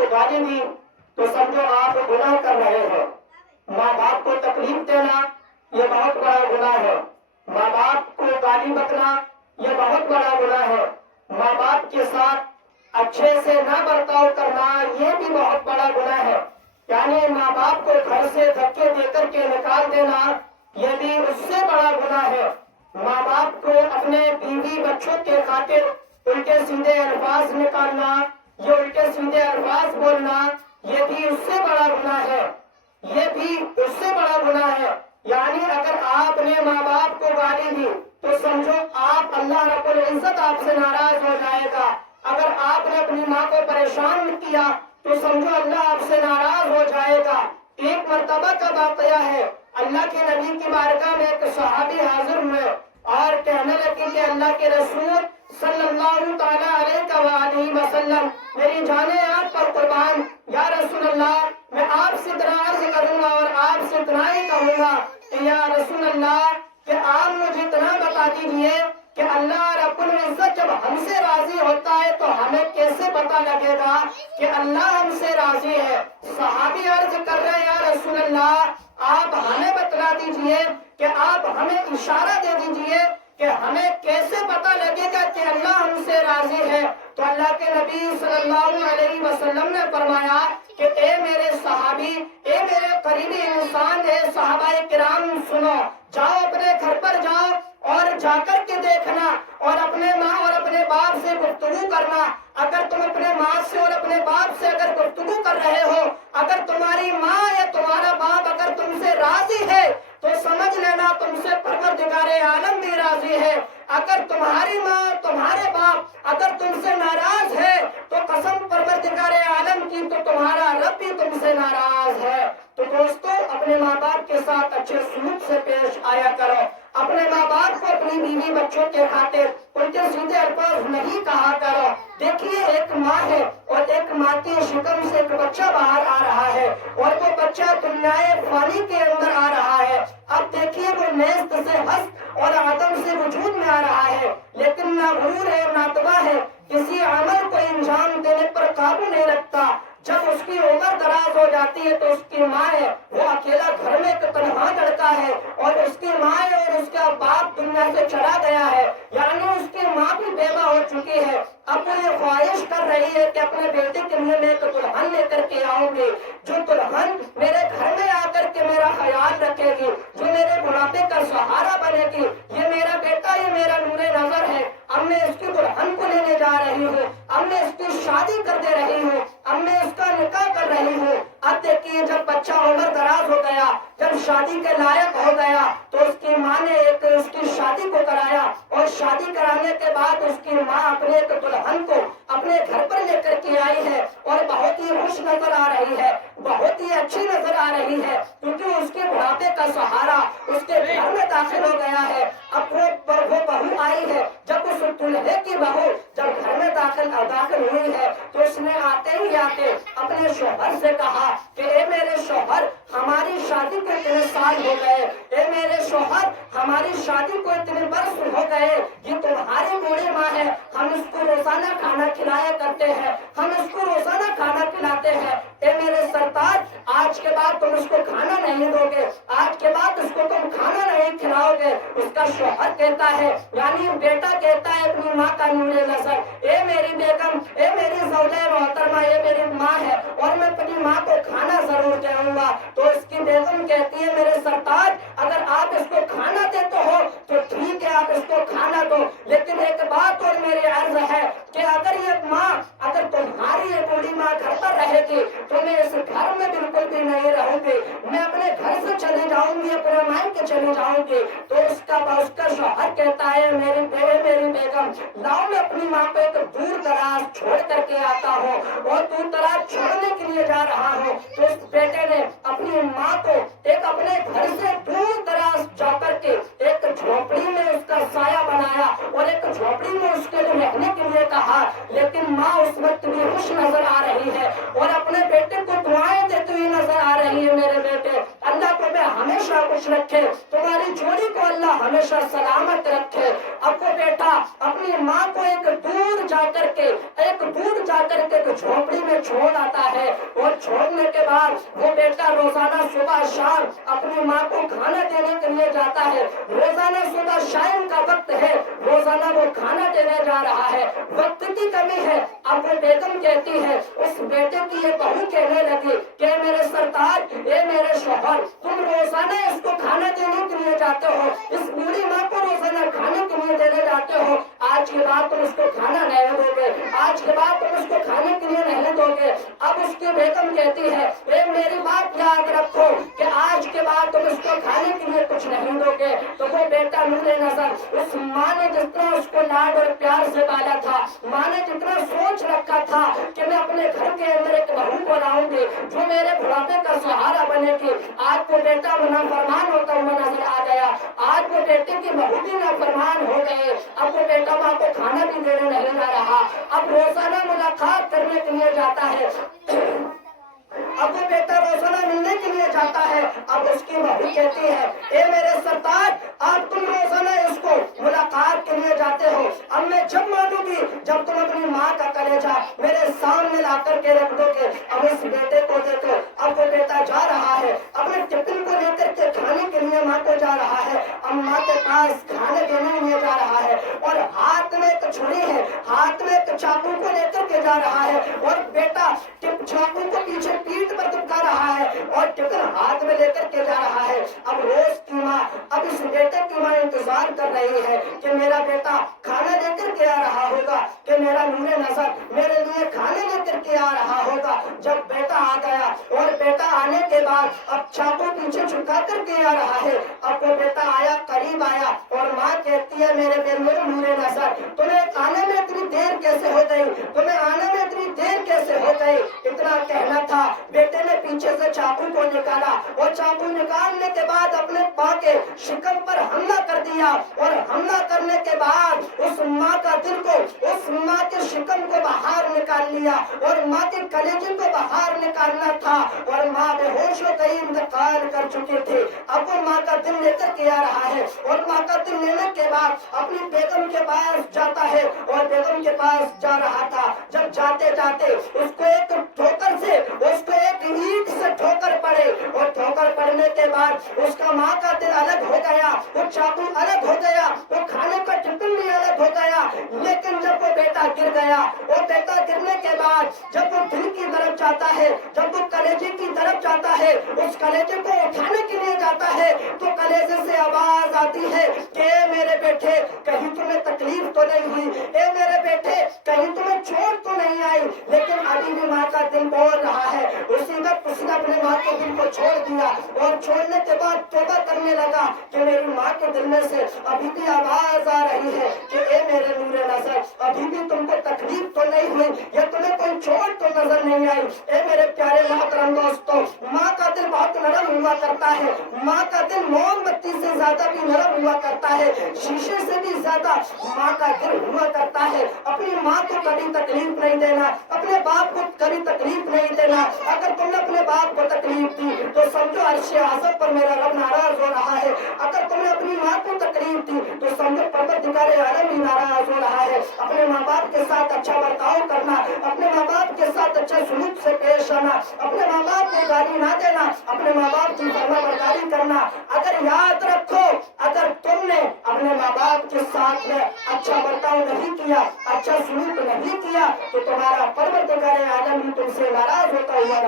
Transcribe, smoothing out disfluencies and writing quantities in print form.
کو گالی دی تو سمجھو آپ گناہ کر رہے ہیں. ماں باپ کو تکلیف دینا یہ بہت بڑا گناہ ہے. ماں باپ کو گالی بکنا یہ بہت بڑا گناہ ہے. ماں باپ کے ساتھ اچھے سے نہ برتاؤ کرنا یہ بھی بہت بڑا گناہ ہے. یعنی ماں باپ کو گھر سے دھکے دے کر کے نکال دینا یہ بھی اس سے بڑا گناہ ہے. ماں باپ کو اپنے بیوی بچوں کے خاطر الٹے سیدھے الفاظ نکالنا، یہ الٹے سیدھے الفاظ بولنا یہ بھی اس سے بڑا گناہ ہے. یہ بھی اس سے بڑا گناہ ہے. یعنی اگر آپ نے ماں باپ کو گالی دی تو سمجھو آپ اللہ رب العزت آپ سے ناراض ہو جائے گا. اگر آپ نے اپنی ماں کو پریشان کیا تو سمجھو اللہ آپ سے ناراض ہو جائے گا. ایک مرتبہ کا واقعہ ہے، اللہ کے نبی کی بارگاہ میں ایک صحابی حاضر ہوئے اور کہنے لگے کہ اللہ کے رسول صلی اللہ تعالیٰ علیہ وسلم، میری جانیں آپ پر قربان، یا رسول اللہ میں آپ سے اتنا عرض کروں گا اور آپ سے اتنا ہی کہوں گا کہ یا رسول اللہ کہ آپ مجھے اتنا بتا دیجئے کہ اللہ رب العزت جب ہم سے راضی ہوتا ہے تو ہمیں کیسے پتا لگے گا کہ اللہ ہم سے راضی ہے. صحابی عرض کر رہے ہیں یا رسول اللہ آپ ہمیں بتلا دیجئے کہ آپ ہمیں اشارہ دے دیجئے کہ ہمیں کیسے پتا لگے گا کہ اللہ ہم سے راضی ہے. تو اللہ کے نبی صلی اللہ علیہ وسلم نے فرمایا کہ اے میرے صحابی، اے میرے قریبی انسان، اے صحابہ کرام سنو، جاؤ اپنے گھر پر جاؤ اور جا کر کے دیکھنا اور اپنے ماں اور اپنے باپ سے گفتگو کرنا. اگر تم اپنے ماں سے اور اپنے باپ سے اگر گفتگو کر رہے ہو، اگر تمہاری ماں یا تمہارا باپ اگر تم سے راضی ہے تو سمجھ لینا تم سے پروردگار عالم بھی راضی ہے. اگر تمہاری ماں تمہارے باپ اگر تم سے ناراض ہے تو قسم پروردگار عالم کی تو تمہارا رب بھی تم سے ناراض ہے. تو دوستو اپنے ماں باپ کے ساتھ اچھے سلوک سے پیش آیا کرو. اپنے ماں باپ کو اپنی بیوی بچوں کے خاطر الٹے سیدھے الفاظ نہیں کہا کرو. دیکھیے ایک ماں ہے اور ایک ماں کی شکم سے ایک بچہ باہر آ رہا ہے اور وہ بچہ دنیا فانی کے اندر آ رہا ہے. اب دیکھیے وہ نیست سے ہست اور عدم سے وجود میں آ رہا ہے، لیکن نہ غرور ہے نہ تباہ ہے، کسی عمل کو انجام دینے پر قابو نہیں رکھتا. جب اس کی عمر دراز ہو جاتی ہے تو اس کی ماں ہے وہ اکیلا گھر میں ایک تنہا لڑکا ہے اور اس کی ماں ہے اور اس کا باپ دنیا سے چلا گیا ہے، یعنی اس کی ماں بھی بیوہ ہو چکی ہے. اب وہ یہ خواہش کر رہی ہے کہ اپنے بیٹے کے لیے میں ایک دلہن لے کر کے آؤں گی، جو دلہن میرے گھر میں آ کر کے میرا خیال رکھے گی، جو میرے بڑھاپے کا سہارا بنے گی. یہ میرا بیٹا، یہ میرا نور نظر ہے. اب میں اس کی دلہن کو لینے جا رہی ہوں، اب میں اس کی شادی کر دے رہی ہوں، اب میں اس کا نکاح کر رہی ہوں. اب دیکھیے جب بچہ عمر دراز ہو گیا، جب شادی کے لائق ہو گیا تو اس کی ماں نے ایک اس کی شادی کو کرایا اور شادی کرانے کے بعد اس کی ماں اپنے ایک دلہن کو اپنے گھر پر لے کر کے آئی ہے اور بہت ہی خوش نظر آ رہی ہے، بہت ہی اچھی نظر آ رہی ہے، کیونکہ اس کے بڑھاپے کا سہارا اس کے گھر میں داخل ہو گیا ہے. اب وہ بہو آئی ہے، جب اس دلہے کی بہو جب گھر میں داخل ہوئی ہے تو اس نے آتے ہی آتے اپنے شوہر سے کہا کہ اے میرے شوہر ہماری شادی کو اتنے سال ہو گئے، اے میرے شوہر ہماری شادی کو اتنے برس ہو گئے، یہ تمہاری بوڑھی ماں ہے، ہم اس کو روزانہ کھانا کھلایا کرتے ہیں، ہم اس کو روزانہ کھانا کھلاتے ہیں. اے میرے سرتاج آج کے بعد تم اس کو کھانا نہیں دو گے، آج کے بعد اس کو تم کھانا نہیں کھلاؤ گے. اس کا شوہر کہتا ہے، یعنی بیٹا کہتا ہے اپنی ماں کا نور نظر، اے میری بیگم، اے میری زوجہ محترمہ، یہ میری ماں ہے اور میں اپنی ماں کو کھانا ضرور دوں گا. تو اس کی بیگم کہتی ہے میرے سرتاج اگر آپ اس کو کھانا دیتے ہو تو ٹھیک ہے آپ اس کو کھانا دو، لیکن ایک بات اور میری عرض ہے کہ اگر یہ ماں اگر تمہاری یہ بوڑھی ماں گھر پر رہے گی تو میں اس گھر میں بالکل بھی نہیں رہوں گی، میں اپنے گھر سے چلی جاؤں گی، اپنے مائکے چلی جاؤں گی. تو اس کا شوہر کہتا ہے میری بیگم لاؤ میں اپنی ماں کو ایک دور دراز چھوڑ کر کے آتا ہوں اور دور دراز چھوڑنے کے لیے جا رہا ہوں. تو اس بیٹے نے اپنی ماں کو ایک اپنے گھر سے دور دراز جا کر کے ایک جھوپڑی میں اس کا سایہ بنایا اور ایک جھوپڑی میں اس کے رہنے کے لیے کہا. لیکن ماں اس وقت بھی خوش نظر آ رہی ہے اور اپنے بیٹے کو دعائیں دیتی ہوئی نظر آ رہی ہے. میرے بیٹے اللہ تمہیں ہمیشہ خوش رکھے، تمہاری کی جوڑی کو اللہ ہمیشہ سلامت رکھے۔ اب وہ بیٹا اپنی ماں کو ایک دور جا کر کے ایک جھونپڑی میں چھوڑ آتا ہے، اور چھوڑنے کے بعد وہ بیٹا روزانہ صبح شام اپنی ماں کو کھانا دینے کے لیے جاتا ہے۔ روزانہ صبح شام کا وقت ہے، روزانہ وہ کھانا دینے جا رہا ہے، وقت کی کمی ہے۔ اب وہ بیگم کہتی ہے، اس بیٹے کی یہ بہو کہنے لگی کہ میرے سرتاج، اے میرے شوہر، تم روزانہ اس کو کھانا دینے کے لیے جاتے ہو، اس بوڑھی ماں کو روزانہ کھانے کے لیے دینے جاتے ہو، آج کے بعد تم اس کو کھانا نہیں دو گے، آج کے بعد تم اس کو کھانے کے لیے نہیں دو گے۔ اب اس کی بیگم کہتی ہے، اے میری بات یاد رکھو کہ آج کے بعد تم اس کو کھانے کے لیے کچھ نہیں دو گے۔ تو وہ بیٹا نور نظر، اس ماں نے جتنا اس کو لاڈ اور پیار سے پالا تھا، ماں نے جتنا سوچ رکھا تھا کہ میں اپنے گھر کے اندر ایک بہو کو لاؤں گی جو میرے بڑھاپے کا سہارا بنے گی، آج وہ بیٹا نافرمان ہوتا ہوا نظر آ گیا۔ آج وہ بیٹے کی بہو بھی نافرمان ہو گئے۔ اب وہ بیٹا ماں کو کھانا بھی دینے نہیں جا رہا، اب روزانہ ملاقات کرنے کے لیے جاتا ہے۔ اب وہ بیٹا روزانہ ملنے کے لیے جاتا ہے۔ اب اس کی بہو کہتی ہے، اے میرے سرتاج، اب تم روزانہ اس کو ملاقات کے لیے جاتے ہو، اب میں جب مانوں گی جب تم اپنی ماں کا کلیجہ میرے سامنے لا کر کے رکھ دو گے۔ اب اس بیٹے کو دیکھو، اب وہ بیٹا جا رہا ہے، اپنے ٹفن کو لے کر کے کھانے کے لیے ماں کو جا رہا ہے، اب ماں کے پاس کھانے دینے کے لیے جا رہا ہے، اور ہاتھ میں ایک چھری ہے، ہاتھ میں ایک چاقو کو لے کر کے جا رہا ہے، اور بیٹا چاقو کو پیچھے پیٹھ پر دبکا رہا ہے اور ٹفن ہاتھ میں لے کر کے جا رہا ہے۔ اب روز کی ماں، اب اس بیٹے کی ماں انتظار کر رہی ہے کہ میرا بیٹا کھانا لے کر کے آ رہا ہوگا، کہ میرا نور نظر میرے لیے کھانے لے کر کے آ رہا ہوگا۔ جب بیٹا آ گیا، اور بیٹا آنے کے بعد اب چاقو پیچھے چھکا کر کے آ رہا ہے، اب وہ بیٹا آیا، قریب آیا، اور ماں کہتی ہے، میرے نور نظر، تمہیں آنے میں اتنی دیر کیسے ہو گئی، تمہیں آنے میں اتنی دیر کیسے ہو گئی؟ اتنا کہنا تھا، بیٹے نے پیچھے سے چاقو کو نکالا، اور چاقو نکالنے کے بعد اپنے ماں کے شکم پر حملہ کر دیا، اور حملہ کرنے کے بعد اس ماں کا دل کو، اس ماں کے شکم کو باہر نکال لیا، اور ماں کے کلیجے کو باہر نکالنا تھا، اور ماں بے ہوش ہو گئی، انتقال کر چکی تھی۔ اب وہ ماں کا دل لے کر کے آ رہا ہے، اور ماں کا دل لینے کے بعد اپنی بیگم کے پاس جاتا ہے، اور بیگم کے پاس جا رہا تھا، جب جاتے جاتے اس کو ایک ٹھوکر سے، اس کو ایک اینٹ سے ٹھوکر پڑے، اور ٹھوکر پڑنے کے بعد اس کا ماں کا دل الگ ہو گیا، وہ چاقو الگ ہو گیا، وہ کھانے کا ٹفن بھی الگ ہو گیا۔ لیکن جب وہ بیٹا گر گیا، وہ بیٹا گرنے کے بعد جب وہ دل کی طرف جاتا ہے، جب وہ کلیجے کی طرف جاتا ہے، اس کلیجے کو اٹھانے کے لیے جاتا ہے، تو کلیجے سے آواز آتی ہے کہ اے میرے بیٹے، کہیں تمہیں تکلیف تو نہیں ہوئی، اے میرے بیٹے کہیں تمہیں چوٹ تو نہیں آئی؟ لیکن ابھی بھی ماں کا دل بول رہا ہے۔ اسی وقت اس نے اپنے ماں کے دل کو چھوڑ دیا، اور چھوڑنے کے بعد توبہ کرنے لگا کہ میری ماں کے دل میں سے ابھی بھی آواز آ رہی ہے کہ اے میرے نور نظر، ابھی بھی تم کو تکلیف تو نہیں ہوئی، یا تمہیں کوئی چوٹ تو نظر نہیں آئی؟ اے میرے پیارے محترم دوستو، ماں کا دل بہت نرم ہوا کرتا ہے، ماں کا دل موم بتی سے زیادہ بھی نرم ہوا کرتا ہے، شیشے سے بھی زیادہ ماں کا دل ہوا کرتا ہے۔ اپنی ماں کو کبھی تکلیف نہیں دینا، اپنے باپ کو کبھی تکلیف نہیں دینا۔ اگر تم نے اپنے باپ کو تکلیف دی تو سمجھو عرش اعظم پر میرا رب ناراض ہو رہا ہے، اگر تم نے اپنی ماں کو تکلیف دی تو سمجھو پروردگار عالم بھی ناراض ہو رہا ہے۔ اپنے ماں باپ کے ساتھ اچھا برتاؤ کرنا، اپنے ماں باپ کے ساتھ اچھا سلوک سے پیش آنا، اپنے ماں باپ کو گالی نہ دینا، اپنے ماں باپ کی فرما برداری کرنا۔ اگر یاد رکھو، اگر تم نے اپنے ماں باپ کے ساتھ میں اچھا برتاؤ نہیں کیا، اچھا سلوک نہیں کیا، تو تمہارا پروردگار عالم بھی تم سے ناراض ہوتا ہوا